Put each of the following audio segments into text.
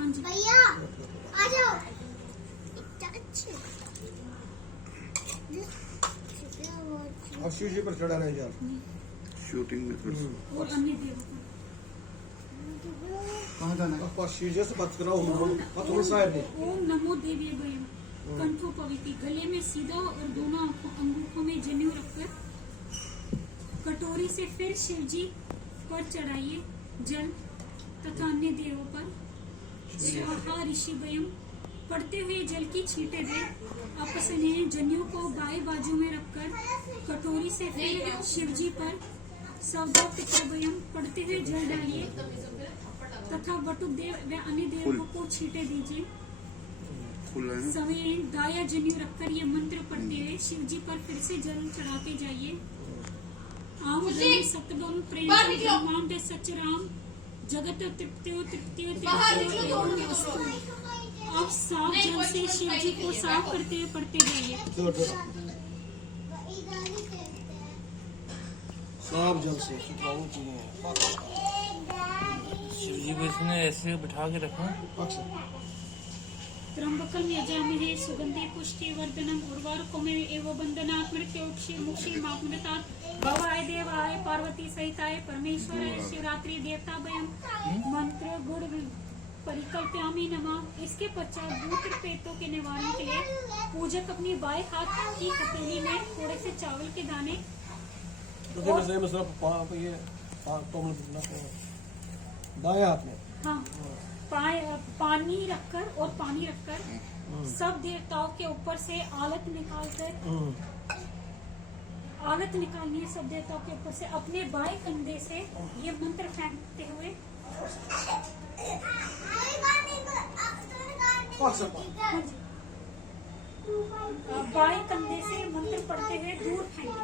हाँ जी भैया आ जाओ। और शीशे पर चढ़ा नहीं यार शूटिंग में फिर और अन्य देवता कहाँ जाना है? आप शीशे से बात कराओ तुम्हें शायद नहीं। ओम नमो देवी भयम कंठों पवित्र, गले में सीधा और दोनों अंगूठों में जनेऊ रखकर कटोरी से फिर शिव जी पर चढ़ाइए जल तथा अन्य देवों पर स्वाहा ऋषि भयम। पड़ते हुए जल की छींटे दे अपसने जनेऊ को बाएं बाजू में रखकर कटोरी से फिर शिव जी पर सौदा पितृभयम। पड़ते हुए जल डालिए तथा वटुक देव व अन्य देवों को छींटे दीजिए। समय दाया जनेऊ रखकर ये मंत्र पढ़ते हुए शिव जी पर फिर से जल चढ़ाते जाइए। आम सतगम प्रेम ब्रह्मांड सच राम जगत तृप्त्यो तृप्त्यो अब साफ जल से शिव जी को साफ करते हुए पढ़ते जाइए। साफ जल से शिव जी को इसने ऐसे बिठा के रखा। त्र्यंबकम यजामहे सुगंधि पुष्टि वर्धनम उर्वारुकमेव एव बंदनात् मृत्योक्षी मुक्षी मामृतात् भवाय देवाय पार्वती सहिताय परमेश्वराय शिवरात्रि देवता भयम मंत्र गुण परिकल्प्यामि नमः। इसके पश्चात दूत्र प्रेतों के निवारण के लिए पूजक अपनी बाएं हाथ की हथेली में थोड़े से चावल के दाने दाएं हाथ में हाँ पानी रखकर सब देवताओं के ऊपर से आलत निकालनी है। सब देवताओं के ऊपर से अपने बाएं कंधे से ये मंत्र फेंकते हुए बाएं कंधे से मंत्र पढ़ते हुए दूर फेंके।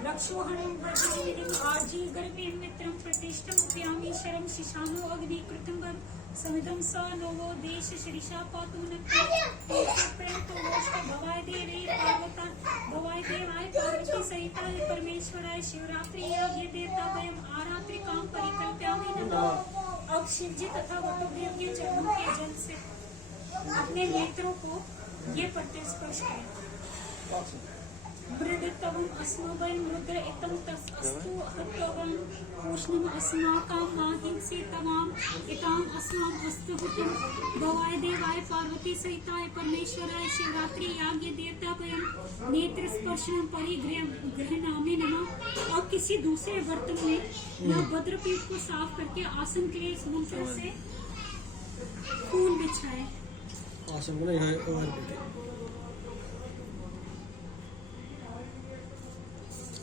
रक्षोहणं वज्रवीर्यं आर्जी गर्भेण मित्रं प्रतिष्ठं प्यामि शरं शिशानो अग्निकृतं वरं समिदं स नवो देश शिरीषा पातु नत्ति प्रेतो वोष्ठ भवाय देवी पार्वता भवाय देवाय पार्वती सहिताय परमेश्वराय शिवरात्रि यज्ञ देवता वयम् आरात्रिकां परिकल्प्यामि नमः। अब शिव जी तथा वटुदेव के चरणों के जल से अपने नेत्रों को ये पट्टे स्पर्श करें। मृदतवम अस्मभयं रुद्र इतं तस् अस्तु हत्वम पूष्णम अस्माकं माहिंसी तवाम इताम अस्माम अस्तु हुतम भवाय देवाय पार्वती सहिताय परमेश्वराय शिवरात्रि याज्ञ देवता भयम नेत्र स्पर्शनम परिग्रहणामि नमः। और किसी दूसरे बर्तन में यह भद्रपीठ को साफ करके आसन के लिए इस मंत्र से फूल बिछाए। आसन को नहीं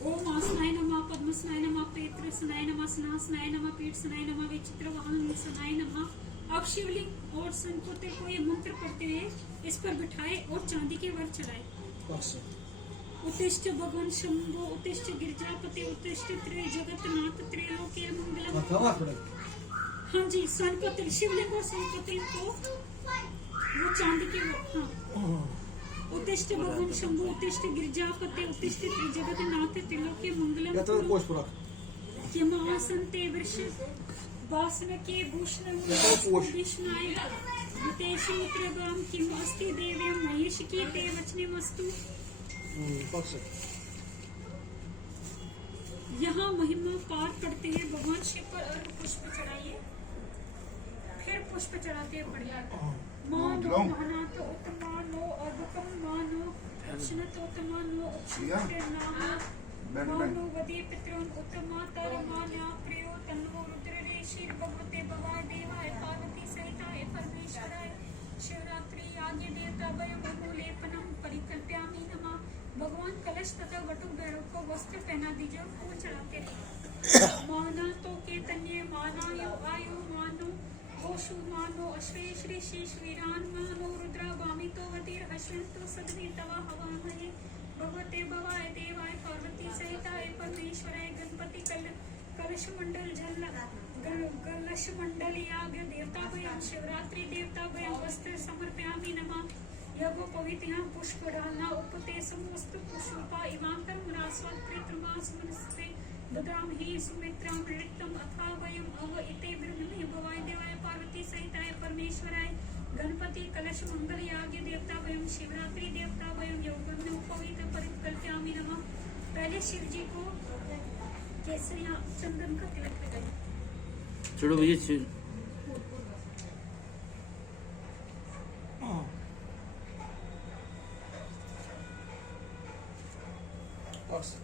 ओम आसनाय नमः पद्मसनाय नमः पेत्रसनाय नमः स्नासनाय नमः पीठसनाय नमः विचित्रवाहनसनाय नमः। अब शिवलिंग और संकोते को ये मंत्र पढ़ते हुए इस पर बिठाए और चांदी के वर चढ़ाए। उत्तिष्ठ भगवान शंभो उत्तिष्ठ गिरिजापति उत्तिष्ठ त्रय जगतनाथ त्रैलोक्य मंगलम। हाँ जी संकोते शिवलिंग और संकोते को वो चांदी के हाँ उत्तिष्ठ भगवान शंभु उत्तिष्ठ गिरिजापते उत्तिष्ठ जगन्नाथ त्रिलोक्य मंगलम किमासन्ते वृष वासन के भूषण विष्णाय वितेशमुत्रगाम किम अस्ति देव्यं महेश की ते वचनमस्तु। यहाँ महिमा पार करते हैं भगवान शिव पर अर्घ पुष्प चढ़ाइए। फिर पुष्प चढ़ाते हैं बढ़िया मानो महानाथ उत्तमानो अद्भुतम मानो दक्षिणतोत्तमानो मानो वदे पितॄन् उत्तमातर मान्या प्रियो तन्नो रुद्रे शीर भगवते भवाय देवाय पार्वती सहिताय परमेश्वराय शिवरात्रि याज्ञ देवता भयं लेपनम परिकल्प्यामि नमः। भगवान कलश तथा वटुक भैरव को वस्त्र पहना दीजिए और फूल चढ़ाते रहिए। माना तो के तन्ये माना यो आयु मानो ओशु मानो अश्वे श्री शेष वीरान मानो रुद्रा गामी तो वतीर अश्वंतो सदनी तवा हवामहे भगवते भवाय देवाय पार्वती सहिताय परमेश्वराय गणपति कलश मंडल कलश मंडल याज्ञ देवता भयं शिवरात्रि देवता भयं वस्त्र समर्पयामि नमः। यज्ञ पवित्र पुष्प डालना उपते समस्त पुष्पा इमांतर मुरास्वाद प्रेतमास मनस्ते ददाम ही सुमित्राम ऋक्तम अथा वयम अव इते ब्रह्मणे भवाय देवाय पार्वती गणपति कलश मंगल याज्ञ देवता वयम शिवरात्रि देवता वयम योगम उपवीत परिकल्प्यामि नमः। पहले शिव जी को केसरिया चंदन का तिलक लगाइए। छोड़ो भैया Awesome.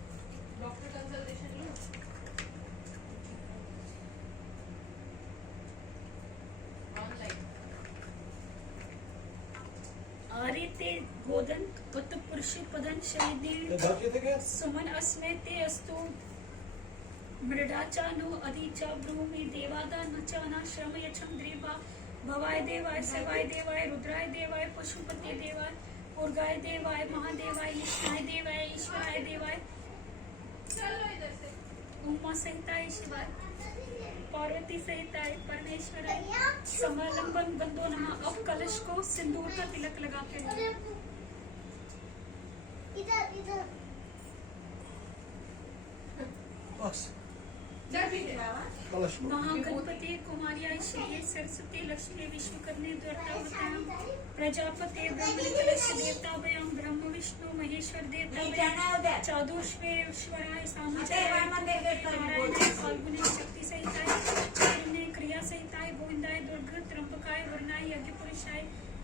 डॉक्टर कंसल्टेशन लो। ऑनलाइन आरे ते गोदन पत पुरुष पदन ये शरीर दांत ये थे क्या? सुमन अस्मे ते अस्तु मृडाचा नो अधिचा ब्रूमि देवादा नचाना श्रम यक्षम द्रीपा भवाय देवाय शिवाय देवाय रुद्राय देवाय पशुपति देवाय उर्गाय देवाय महादेवाय ईशाय देवाय ईश्वराय देवाय चलो इधर से। उमा सहिताय शिवाय पार्वती सहिताय परमेश्वराय समालंबन बंदो नमः। अब कलश को सिंदूर का तिलक लगाते हैं। Awesome. चल ठीक है बाबा। कलश में। महागणपति कुमारिया श्री सरस्वती लक्ष्मी विश्वकर्मे द्वारकावतारम प्रजापति ब्रह्म कलश देवता वयम ब्रह्म विष्णु महेश्वर देवता चादुर्श्वेश्वराय नारायण फाल्गुनी शक्ति सहिताय क्रिया सहिताय गोविंदाय दुर्ग त्र्यंबकाय वरनाय यज्ञ पुरुषाय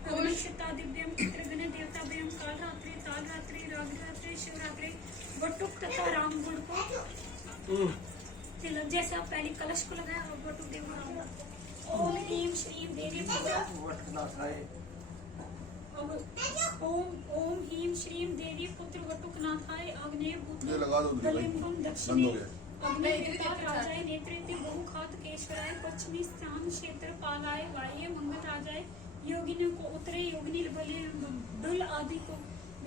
अग्निशता दिव्यम पितृगण देवता वयम कालरात्रि तालरात्रि रागरात्रि शिवरात्रि वटुक तथा राम गुण को तिलक जैसे आप पहले कलश को लगाया और बटू देव ओम ह्रीम श्रीम देवी ओम ह्रीम श्रीम देवी पुत्र वटुकनाथाय आग्नेय ये लगा दो दीदी भाई। दलिंबम बंद दक्षिणे हो गया। अग्निदेवता राजाय नेत्रेति बहुखात केशवराय पश्चिमी स्थान क्षेत्र पालाय वाये मंगल राजाय योगिनी को उत्तरे योगिनी बलि दुल आदि को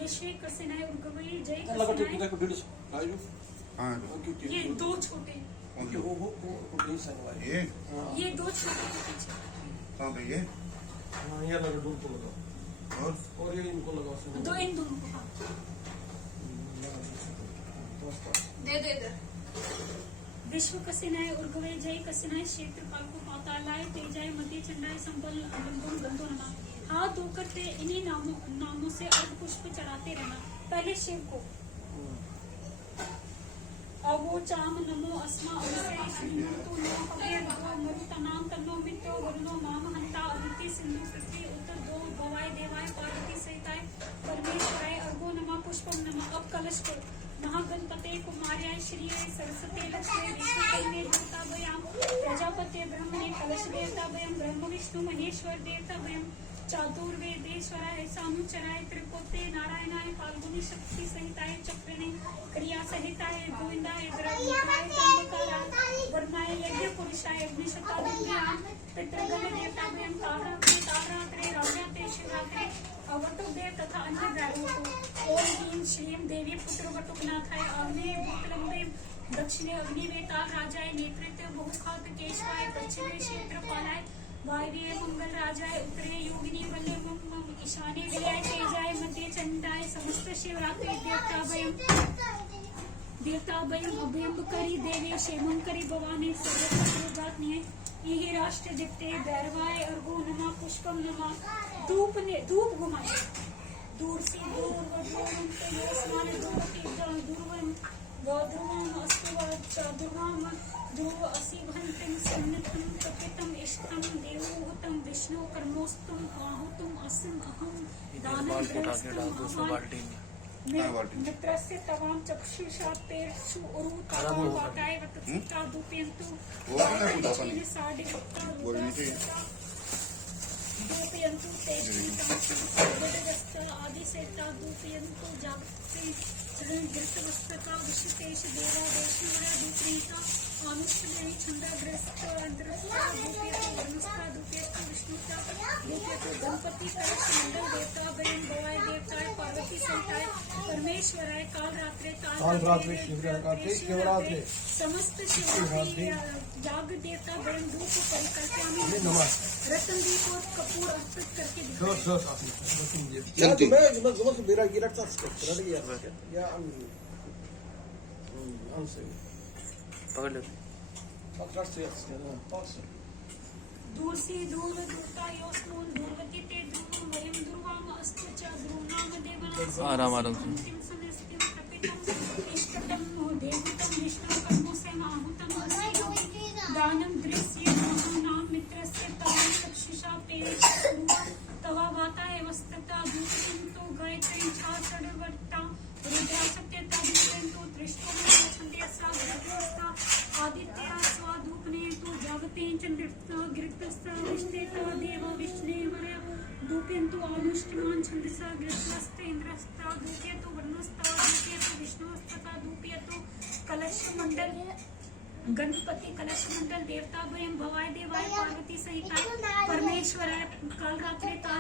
विश्व कसनाय उर्गवई जय लगा टेप कसनाय को डिलीट आयो। हाँ ये दो छोटे ओके वो नहीं संगवा है। ये ये दो छोटे के पीछे कहाँ पे ये हाँ ये लगा डूब को लगाओ और ये इनको लगाओ संग। दो इन दोनों को हाँ। दे दो इधर। विश्व कसिनाय उर्गवे जय कसिनाय क्षेत्रपाल को पातालाय तेजाय मध्य चंडाय संबल अवलंबन गंधो नमः। हाथ धोकर ते इन्हीं नामों से अर्घ पुष्प चढ़ाते रहना। पहले शिव को अवो चाम नमो अस्मा अवसे श्रीमंतो नो हवे दो मरुतनाम तन्नो मित्रो वरुणो माम हंता अदिति सिंधु पृथ्वी उत्तर दो भवाय देवाय पार्वती सहिताय परमेश्वराय अर्घो नमः पुष्पम नमः। अब कलश को महागणपते कुमार्याय श्री सरस्वती लक्ष्मी विष्णुकर्मे देवता वयम प्रजापते ब्रह्मणे कलश देवता वयम ब्रह्म विष्णु महेश्वर देवता वयम चातुर्वेदेश्वराय सानुचराय त्रिपुते नारायणाय फाल्गुनी शक्ति सहिताय चक्रणे क्रिया सहिताय गोविंदाय द्रव्याय त्र्यंबकाय वर्णाय यज्ञ पुरुषाय अग्निशतादिव्याय पितृगण देवता वयम तालरात्रि राव्याते शिवरात्रि अवटुदेव तथा अन्य ग्रहों को ओम ह्रीं श्रीं देवी पुत्र वटुकनाथाय आग्नेय भूतलंबे दक्षिणे अग्निवेताल राजाय नेतृत्व बहुखात केशवाय पश्चिमे क्षेत्रपालाय वायव्य मंगल राजाय उत्तरे योगिनी वल्लभम ईशान्य विलय तेजाय मध्य चंडाय समस्त शिवरात्रि देवता वयम अभयंकरी देवी क्षेमंकरी भवानी सर्वगात्निय यही राष्ट्र जिते भैरवाय अर्घो नमः पुष्पम नमः। धूप घुमाए दूर से दूरवन ध्रुवम अस्तु ध्रुवम ध्रुव असिभंतिम सन्निधम कपितम इष्टम देवोहतम विष्णु कर्मोस्तुम आहुतुम अस्म अहम दानम मित्रस्य तवाम चक्षुषा तेषु उरुताय वतुता दुपयन्तु साडे दुपयन्तु तेषु आदि से दुपयन्तु जागते धृतवस्त्रका विश्वतेश देवा वैष्णवरा दुप्रीता आनुष्ठदेवी छंदाग्रस्त अंतरस्था दुपयन्तु वर्णस्था दुपयन्तु विष्णुता दुपयन्तु गणपति कलश मंगल देवता वयम भवाय देवताय पार्वती सहिताय परमेश्वराय कालरात्रि शिवरात्रि समस्त शिवरात्रि याग देवता वयम धूप परिकल्पयामि रतन दीप और कपूर अर्पित करके दिखाएं। Ya तुम्हें मेरा गिरट था स्ट्रक्चर या पकड़ ले Bak kaç sayısı ya. Baksın. दूरसी दूर दूरता योस्मोन दूरवती ते ध्रुवं वयं ध्रुवाम अस्तु च ध्रुवनाम देवनाम आराम आराम से। अंतिम समस्तिम तपितम इष्टतम देवतम विष्णु कर्मोसेन आहुतम अस्ति दानं दृश्य महानाम मित्रस्य तवां तक्षिषा पेरिषा तवा वाता एवस्तता दूषयन्तु गायत्रीं च षड्वर्ता रुद्रा सत्यता दूषयन्तु त्रिष्टुं छन्द्यसा गृहस्था आदित्या स्वाधूपनेतु जागतें च गिरितस्था विष्णेता देव विष्णेवरय धूपयन्तु अनुष्ठिमान् छन्दसा गृहस्थेन्द्रस्था धूपयतु वर्णस्था धूपयतु विष्णुस्तथा धूपयतु कलशमण्डल गणपति कलशमण्डल देवता भयं भवाय देवाय पार्वती सहिता परमेश्वराय काल रात्रि काल